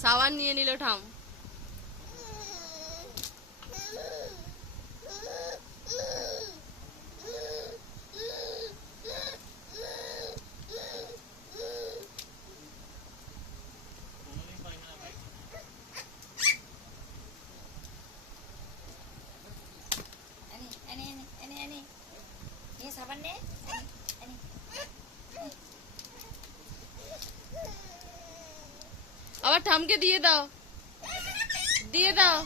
সাবান নিয়ে নিল ঠাম আবার দিয়ে দাও। দিয়ে দাও।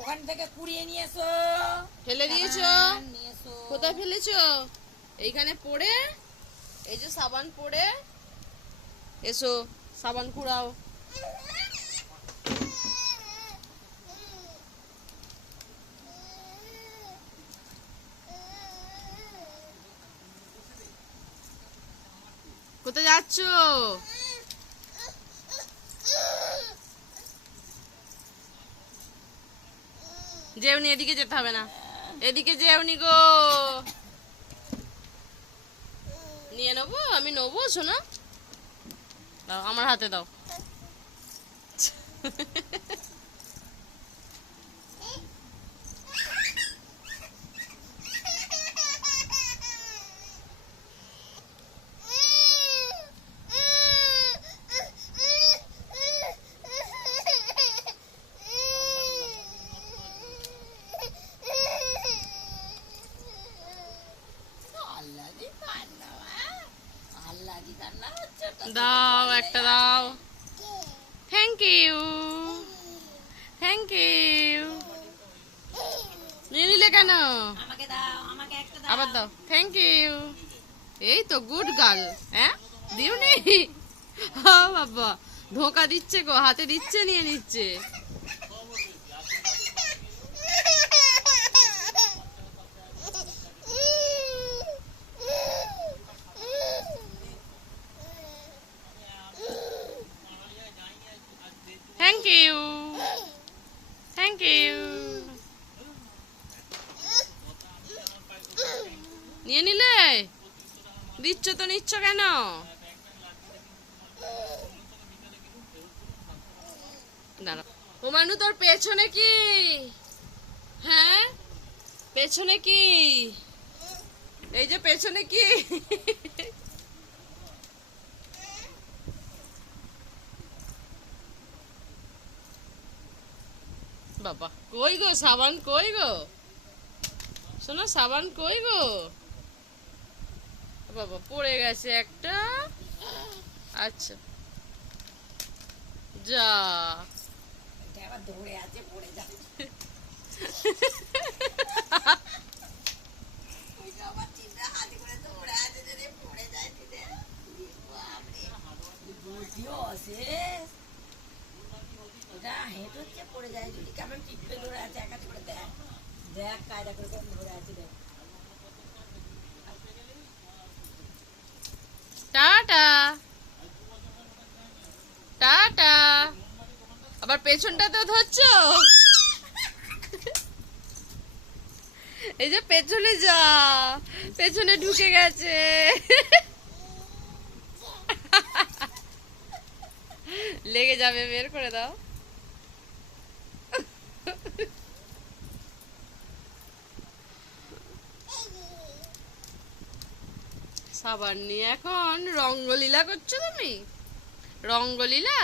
ওখান থেকে কুড়িয়ে নিয়ে এসো ফেলে দিয়েছ? কোথায় ফেলেছো? এইখানে পড়ে? এই যে সাবান পড়ে। এসো, সাবান কুড়াও। কোথায় যাচ্ছ? যেওনি, এদিকে যেতে হবে না। এদিকে যেওনি গো। নিয়ে নেব? আমি নেব, শোনো। দাও, আমার হাতে দাও। দাও, একটা দাও। থ্যাংক ইউ থ্যাংক ইউ নিয়ে নিলে কেন? দাও দাও আবার দাও। থ্যাংক ইউ এই তো গুড গার্ল হ্যাঁ? দিওনি? ও বাবা, ধোকা দিচ্ছে গো, হাতে দিচ্ছে, নিয়ে নিচ্ছে থ্যাংক ইউ থ্যাংক ইউ নিয়ে নিলে দিচ্ছ তো নিচ্ছ কেন? দাঁড়া। ও মানু, তোর পেছনে কি? হ্যাঁ? পেছনে কি? এই যে পেছনে কি? বাবা, কই গো সাবান? কই গো? শোনো, সাবান কই গো? বাবা, পড়ে গেছে একটা। আচ্ছা। যা। আছে, পড়ে যায় যদি কেমন ধরে আছে একাতে করে দেখ। দেখ, কায়দা করে ধরে আছে, দেখ। আবার পেছনটাতেও ধরছো? এই যে পেছনে যা, পেছনে ঢুকে গেছে। লেগে যাবে, বের করে দাও। সাবান নিয়ে এখন রঙ্গলীলা করছ তুমি? রঙ্গলীলা?